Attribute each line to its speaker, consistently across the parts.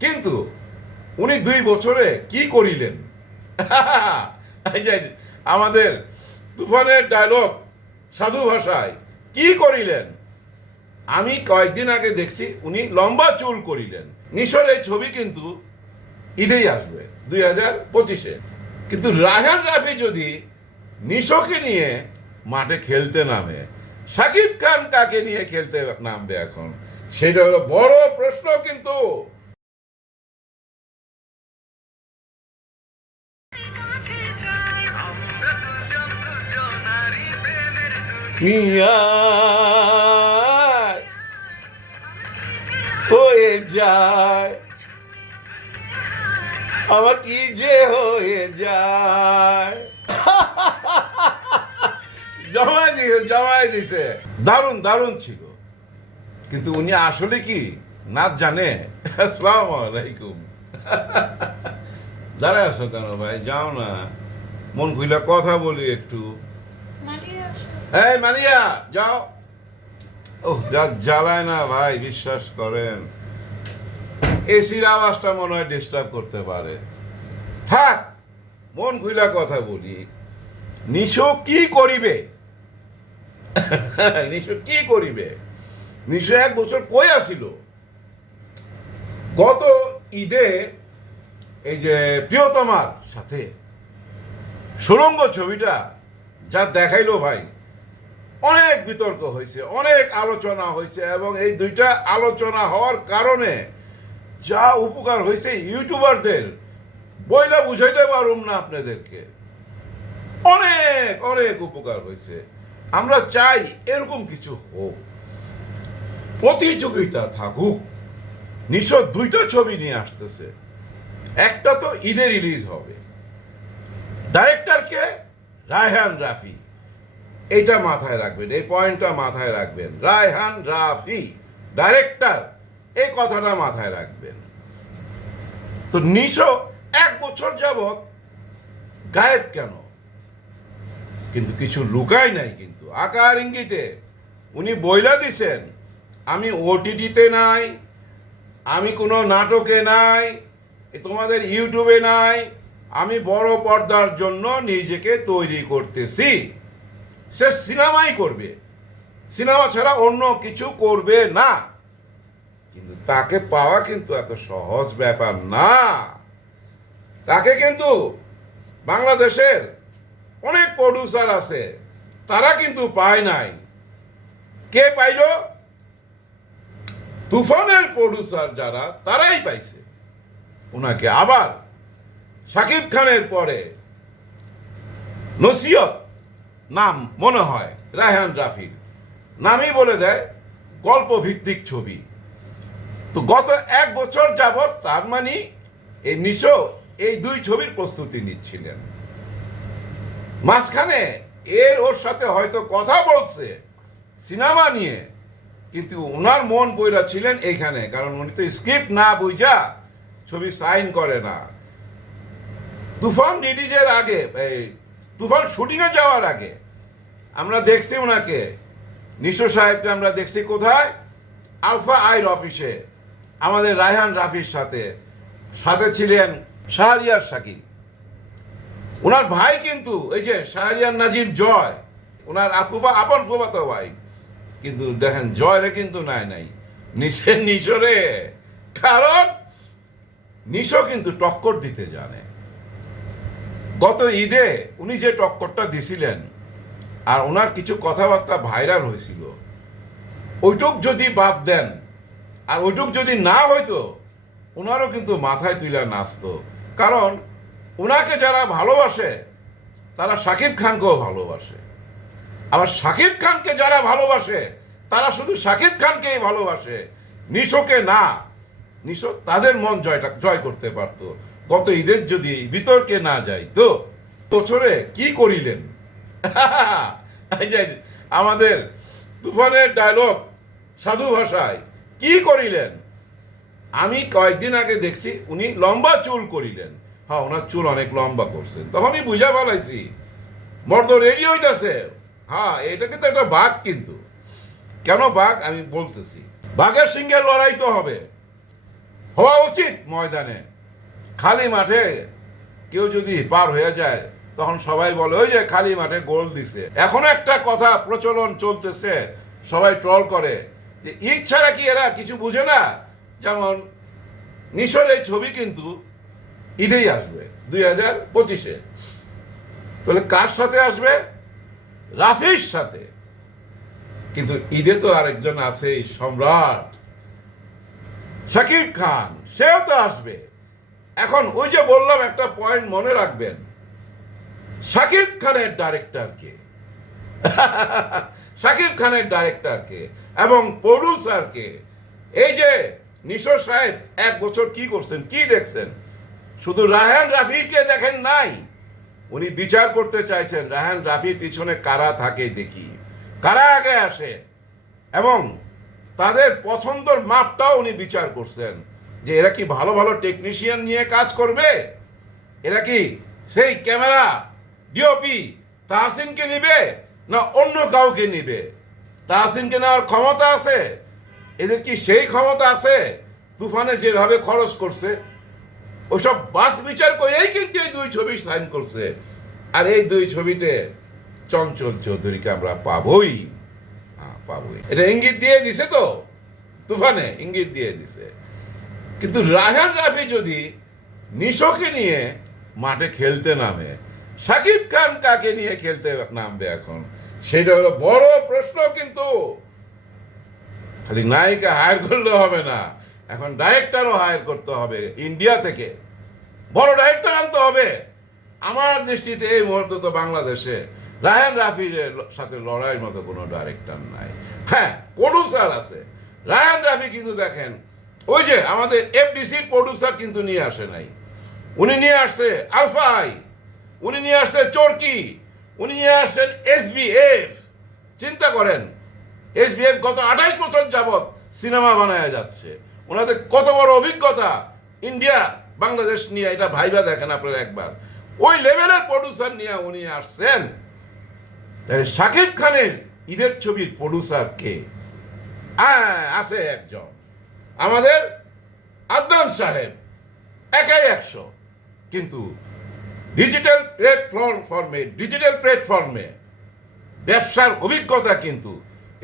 Speaker 1: কিন্তু উনি দুই বছরে কি করিলেন? আমাদের তুফানের ডায়লগ সাধু ভাষায় কি করিলেন? আমি কয়েকদিন আগে দেখছি উনি লম্বা চুল করিলেন। এই ছবি কিন্তু ঈদেই আসবে, দুই হাজার পঁচিশে। কিন্তু রায়হান রাফি যদি নিশোকে নিয়ে মাঠে খেলতে নামে, সাকিব খান কাকে নিয়ে খেলতে নামবে এখন? সেটা হলো বড় প্রশ্ন কিন্তু। মিয়ায় হয়ে যায়। আমার কি যে হয়ে যায়। জমাই দিছে জমাই দিছে। দারুণ দারুণ ছিল। কিন্তু উনি আসলে কি? নাচ জানে। আসসালাম আলাইকুম। দাঁড়ায় আছো কেন ভাই? যাও না। মন খুইলা কথা বলি একটু। এই মালিয়া যাও। ও যা জ্বালায় না ভাই, বিশ্বাস করেন। এসির আওয়াজটা মনে হয় ডিস্টার্ব করতে পারে। থাক, মন খুইলা কথা বলি। নিশো কি করিবে? নিশো কি করিবে? নিশো এক বছর কই আসিল? গত ঈদে এই যে প্রিয়তমার সাথে সুরঙ্গ ছবিটা যা দেখাইলো ভাই অনেক বিতর্ক হয়েছে, অনেক আলোচনা হয়েছে এবং এই দুইটা আলোচনা হওয়ার কারণে যা উপকার হয়েছে ইউটিউবারদের বইলা বুঝাইতে পারুম না আপনাদেরকে। অনেক অনেক উপকার হয়েছে। আমরা চাই এরকম কিছু হোক। প্রতিযোগিতা থাকুক। নিশ্চয় দুইটা ছবি নিয়ে আসতেছে। একটা তো ঈদে রিলিজ হবে। ডাইরেক্টরকে রায়হান রাফি। এইটা মাথায় রাখবেন, এই পয়েন্টটা মাথায় রাখবেন। রায়হান রাফি ডাইরেক্টর এই কথাটা মাথায় রাখবেন। তো নিশো, এক বছর যাবৎ গায়েব কেন? কিন্তু কিছু লুকায় নাই কিন্তু। আকার ইঙ্গিতে, উনি বইলা দিছেন, আমি ওটিটিতে নাই, আমি কোনো নাটকে নাই তোমাদের ইউটিউবে নাই, আমি বড় পর্দার জন্য নিজেকে তৈরি করতেছি। সে সিনেমাই করবে। সিনেমা ছাড়া অন্য কিছু করবে না। কিন্তু তাকে পাওয়া কিন্তু এত সহজ ব্যাপার না। তাকে কিন্তু বাংলাদেশের অনেক প্রডিউসার আছে, তারা কিন্তু পায় নাই। কে পাইল? তুফানের প্রডিউসার যারা, তারাই পাইছে। ওনাকে আবার শাকিব খানের পরে নসিয়ত নাম মনে হয়, রায়হান রাফির। নামই বলে দেয় গল্প ভিত্তিক ছবি। তো গত এক বছর যাবৎ তার মানে এই নিশো এই দুই ছবির প্রস্তুতি নিচ্ছিলেন। মাঝখানে এর ওর সাথে হয়তো কথা বলছে, সিনেমা নিয়ে, কিন্তু ওনার মন বইরা ছিলেন এইখানে, কারণ উনি তো স্ক্রিপ্ট না বুঝা ছবি সাইন করে না। তুফান রিলিজের আগে তুফান শুটিংয়ে যাওয়ার আগে। আমরা দেখছি ওনাকে নিশো সাহেবকে আমরা দেখছি কোথায়? আলফা আইর অফিসে। আমাদের রায়হান রাফির সাথে। সাথে ছিলেন শাহরিয়ার শাকির ওনার ভাই কিন্তু, এই যে শাহরিয়ার নাজিম জয়। ওনার আফুফা আপন ফুফাতো ভাই। কিন্তু দেখেন, জয়রে কিন্তু নাই নাই। নিশে নিশোরে। কারণ নিশো কিন্তু টক্কর দিতে জানে। গত ঈদে উনি যে টক্করটা দিছিলেন, আর ওনার কিছু কথাবার্তা ভাইরাল হয়েছিল, ওইটুক যদি বাদ দেন, আর ওইটুক যদি না হইতো, ওনারও কিন্তু মাথায় তুলে নাচতো। কারণ ওনাকে যারা ভালোবাসে, তারা শাকিব খানকেও ভালোবাসে। আবার শাকিব খানকে যারা ভালোবাসে, তারা শুধু শাকিব খানকেই ভালোবাসে, নিশোকে না, নিশো তাদের মন জয়টা জয় করতে পারতো। গত ঈদের যদি বিতর্কে না যাই তো? বছরে কি করিলেন? আমাদের তুফানের ডায়লগ সাধু ভাষায়, কি করিলেন? আমি কয়েকদিন আগে দেখছি উনি লম্বা চুল করিলেন। হ্যাঁ ওনার চুল অনেক লম্বা করছেন। তখনই বুঝা ফেলাইছি মর্দ রেডি হইতাছে। হ্যাঁ এটা কিন্তু একটা বাঘ কিন্তু। কেন বাঘ? আমি বলতেছি, বাঘের সিংহের লড়াই তো হবে। হওয়া উচিত ময়দানে। খালি মাঠে কেউ যদি পার হয়ে যায়, তখন সবাই বলে, ওই যে খালি মাঠে গোল দিছে। এখন একটা কথা প্রচলন চলতেছে, সবাই ট্রল করে, যে ঈদ ছাড়া কি এরা কিছু বুঝে না? যেমন মিশরের ছবি কিন্তু ঈদেই আসবে, দুই হাজার পঁচিশে। তাহলে কার সাথে আসবে? রাফির সাথে। কিন্তু ঈদে তো আরেকজন আছেই, সম্রাট। শাকিব খান, সেও তো আসবে। এখন ওই যে বললাম, একটা পয়েন্ট মনে রাখবেন। শাকিব খানের ডাইরেক্টরকে শাকিব খানের ডাইরেক্টরকে এবং প্রডিউসারকে এই যে নিশোর সাহেব এক বছর কি করছেন, কি দেখছেন? শুধু রাহান রাফিকে দেখেন নাই। উনি বিচার করতে চাইছেন রাহান রাফির পিছনে কারা থাকে দেখি। কারা আগে আসে? এবং তাদের পছন্দর মাপটাও উনি বিচার করছেন। যে এরা কি ভালো ভালো টেকনিশিয়ান নিয়ে কাজ করবে? এরা কি সেই ক্যামেরা ডিওপি তাহসিনকে নিবে না অন্য কাউকে নিবে? তাহসিনকে নেওয়ার ক্ষমতা আছে? এদের কি সেই ক্ষমতা আছে? তুফানে যেভাবে খরচ করছে ওসব বাস বিচার করেই কিন্তু এই দুই ছবি সাইন করছে। আর এই দুই ছবিতে চঞ্চল চৌধুরীকে আমরা পাবই। হ্যাঁ, পাবই। এটা ইঙ্গিত দিয়ে দিছে তো? তুফানে ইঙ্গিত দিয়ে দিছে। কিন্তু রাহান রাফি যদি নিশোকে নিয়ে মাঠে খেলতে নামে, সাকিব খান কাকে নিয়ে খেলতে নামবে এখন? সেটা হলো বড় প্রশ্ন কিন্তু। খালি নায়িকা হায়ার করলে হবে না। এখন ডাইরেক্টরও হায়ার করতে হবে ইন্ডিয়া থেকে। বড় ডাইরেক্টর আনতে হবে। আমার দৃষ্টিতে এই মুহূর্তে তো বাংলাদেশে রায়ান রাফির সাথে লড়াইয়ের মতো কোনো ডাইরেক্টর নাই। হ্যাঁ প্রডিউসার আছে। রায়ান রাফি কিন্তু দেখেন ওই যে আমাদের এফডিসির প্রডিউসার কিন্তু নিয়ে আসে নাই। উনি নিয়ে আসছে আলফাই উনি নিয়ে আসছে চরকি উনি নিয়ে আসছেন এসবিএফ চিন্তা করেন এসবিএফ গত আঠাইশ বছর যাবৎ সিনেমা বানায় যাচ্ছে। ওনাদের কত বড় অভিজ্ঞতা। ইন্ডিয়া, বাংলাদেশ নিয়ে এটা ভাইবা দেখেন আপনারা একবার। ওই লেভেলের প্রডিউসার নিয়ে উনি আসছেন। তাই শাকিব খানের ঈদের ছবির প্রডিউসার কে? আছে একজন। আমাদের আদনান সাহেব, একাই একশো। কিন্তু ডিজিটাল প্ল্যাটফর্মে ডিজিটাল প্ল্যাটফর্মে ব্যবসার অভিজ্ঞতা কিন্তু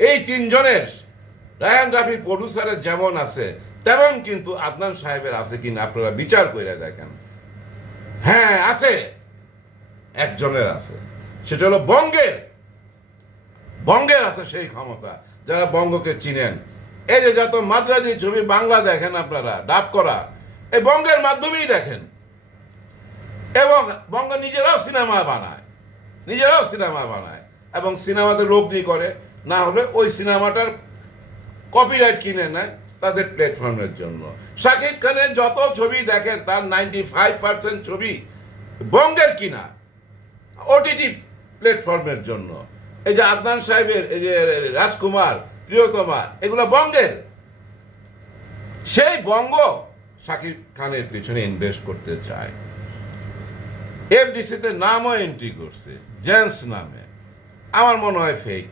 Speaker 1: এই তিনজনের, রায়ান রাফি প্রডিউসারের যেমন আছে, তেমন কিন্তু আদনান সাহেবের আছে কিনা আপনারা বিচার করে দেখেন। হ্যাঁ আছে। একজনের আছে। সেটা হলো বঙ্গের। বঙ্গের আছে সেই ক্ষমতা, যারা বঙ্গকে চিনেন। এই যে যত মাদ্রাজি ছবি বাংলা দেখেন আপনারা, ডাব করা, এই বঙ্গের মাধ্যমেই দেখেন। এবং বঙ্গ নিজেরাও সিনেমা বানায়, নিজেরাও সিনেমা বানায়, এবং সিনেমাতে রোগনি করে, না হলে ওই সিনেমাটার কপিরাইট কিনে নেয় তাদের প্ল্যাটফর্মের জন্য। শাকিব খানের যত ছবি দেখেন, তার নাইনটি ফাইভ পার্সেন্ট ছবি বঙ্গের কিনা ওটিটি প্ল্যাটফর্মের জন্য। এই যে আদনান সাহেবের, এই যে রাজকুমার প্রিয়তমা, এগুলো বঙ্গের। সেই বঙ্গ শাকিব খানের পিছনে ইনভেস্ট করতে চায়। এফডিসিতে নামও এন্ট্রি করছে জেন্স নামে। আমার মনে হয় ফেক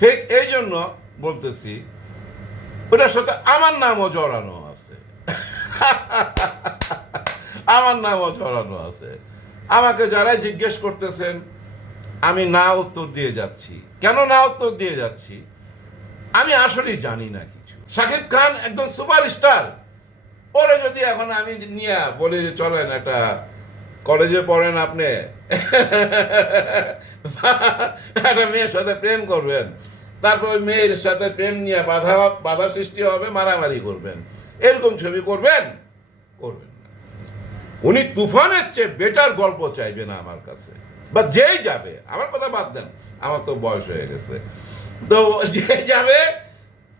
Speaker 1: ফেক এই জন্য বলতেছি, ওটার সাথে আমার নামও জড়ানো আছে। আমার নামও জড়ানো আছে। আমাকে যারা জিজ্ঞেস করতেছেন, আমি না উত্তর দিয়ে যাচ্ছি। কেন না উত্তর দিয়ে যাচ্ছি? আমি আসলেই জানি না কিছু। শাকিব খান একদম সুপারস্টার। ওরে যদি এখন আমি নিয়ে বলি যে চলেন একটা কলেজে পড়েন আপনি। একটা মেয়ের সাথে প্রেম করবেন। তারপর মেয়ের সাথে প্রেম নিয়ে বাধা বাধা সৃষ্টি হবে, মারামারি করবেন। এরকম ছবি করবেন? করবেন উনি তুফানের চেয়ে বেটার গল্প চাইবে না আমার কাছে। বা যেই যাবে, আমার কথা বাদ দেন। আমার তো বয়স হয়ে গেছে। তো যে যাবে,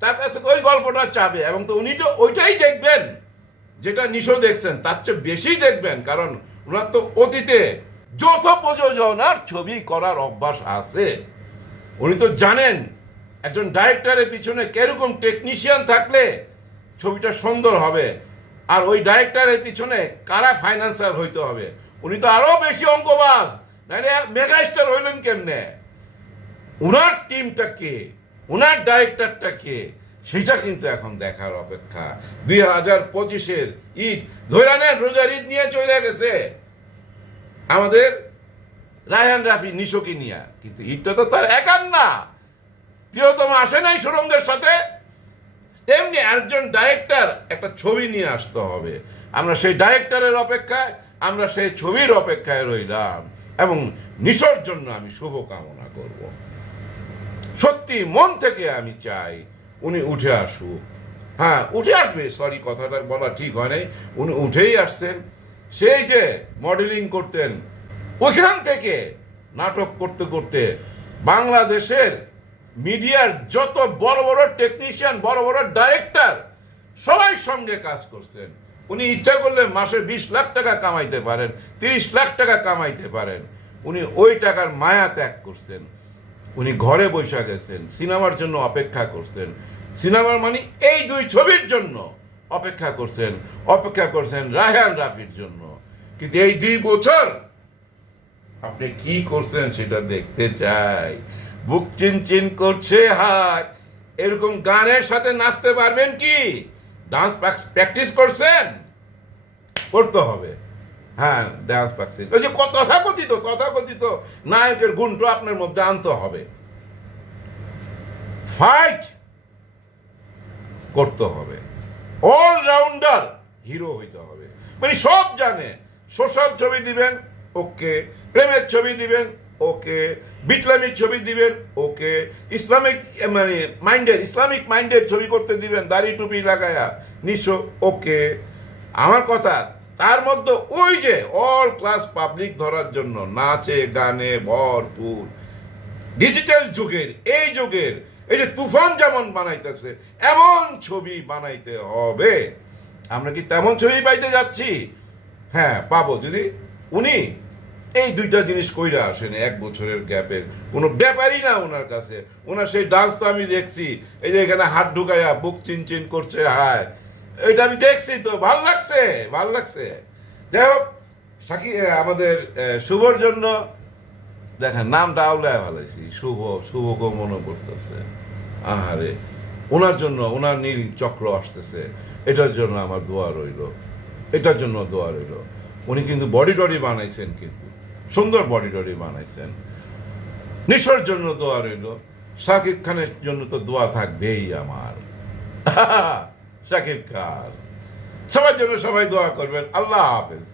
Speaker 1: তার কাছে ওই গল্পটা চাবে। এবং তো উনি তো ওইটাই দেখবেন, যেটা নিশো দেখছেন, তার চেয়ে বেশি দেখবেন, কারণ ওনার তো অতীতে যৌথ প্রযোজনার ছবি করার অভ্যাস আছে। উনি তো জানেন, একজন ডাইরেক্টরের পিছনে কীরকম টেকনিশিয়ান থাকলে ছবিটা সুন্দর হবে, আর ওই ডাইরেক্টরের পিছনে কারা ফাইন্যান্সার হইতে হবে। উনি তো আরও বেশি অঙ্কবাজ নাহলে মেগা স্টার হইলেন কেমনে? উনার টিমটা কে? উনার ডাইরেক্টরটা কে? সেটা কিন্তু এখন দেখার অপেক্ষা। দুই হাজার পঁচিশের ঈদ। ধরে রোজার ঈদ নিয়ে চলে গেছে। আমাদের রায়হান রাফি, নিশোকে নিয়ে। কিন্তু ঈদটা তো তার একার না। প্রিয়তম আসে নাই সুরঙ্গের সাথে। তেমনি একজন ডাইরেক্টর একটা ছবি নিয়ে আসতে হবে। আমরা সেই ডাইরেক্টরের অপেক্ষায়, আমরা সেই ছবির অপেক্ষায় রইলাম। এবং নিশোর জন্য আমি শুভ কামনা করব সত্যি মন থেকে আমি চাই উনি উঠে আসুক। হ্যাঁ উঠে আসবে সরি কথাটা বলা ঠিক হয় নাই। উনি উঠেই আসছেন। সেই যে মডেলিং করতেন, ওইখান থেকে নাটক করতে করতে বাংলাদেশের মিডিয়ার যত বড় বড় টেকনিশিয়ান বড় বড় ডাইরেক্টর সবাই সঙ্গে কাজ করছেন। উনি ইচ্ছা করলে মাসে বিশ লাখ টাকা কামাইতে পারেন, তিরিশ লাখ টাকা কামাইতে পারেন। উনি ওই টাকার মায়া ত্যাগ করছেন। উনি ঘরে বসে গেছেন, সিনেমার জন্য অপেক্ষা করছেন। সিনেমার মানে এই দুই ছবির জন্য অপেক্ষা করছেন অপেক্ষা করছেন রায়হান রাফির জন্য। কিন্তু এই দুই বছর আপনি কি করছেন সেটা দেখতে চাই। বুক চিন চিন করছে, হায়। এরকম গানের সাথে নাচতে পারবেন কি? ডান্স প্র্যাকটিস করছেন? করতে হবে। হ্যাঁ ডান্স প্র্যাকটিস ওই যে তথাকথিত তথাকথিত নায়কের গুণটা আপনার মধ্যে আনতে হবে। ফাইট করতে হবে। অলরাউন্ডার হিরো হইতে হবে। মানে সব জানে। সোশ্যাল ছবি দিবেন, ওকে। প্রেমের ছবি দিবেন, ওকে। বিপ্লবীর ছবি দিবেন, ওকে। ইসলামিক মানে মাইন্ডের, ইসলামিক মাইন্ডের ছবি করতে দিবেন, দাড়ি টুপি লাগায়া, নিশো, ওকে। আমার কথা তার মধ্যে ওই যে অল ক্লাস পাবলিক ধরার জন্য নাচে, গানে ভরপুর। ডিজিটাল যুগের, এই যুগের, এই যে তুফান যেমন বানাইতেছে, এমন ছবি বানাইতে হবে। আমরা কি তেমন ছবি পাইতে যাচ্ছি? হ্যাঁ পাবো যদি উনি এই দুইটা জিনিস কইরা আসেন এক বছরের গ্যাপে। কোনো ব্যাপারই না ওনার কাছে। ওনার সেই ডান্স তো আমি দেখছি। এই যে এখানে হাত ঢুকাইয়া বুক চিন চিন করছে, হায়। এটা আমি দেখছি তো, ভালো লাগছে ভালো লাগছে। যাই হোক, সাকি আমাদের শুভর জন্য, দেখেন, নামটা আউলায় ভালাইছি শুভ, শুভকে মনে করতেছে আহারে ওনার জন্য ওনার নীল চক্র আসতেছে। এটার জন্য আমার দোয়া রইল। এটার জন্য দোয়া রইল। উনি কিন্তু বডি টডি বানাইছেন কিন্তু। সুন্দর বডি টডি বানাইছেন। নিশোর জন্য দোয়া রইল। শাকিব খানের জন্য তো দোয়া থাকবেই আমার। শাকিব খান। সবার জন্য সবাই দোয়া করবেন। আল্লাহ হাফেজ।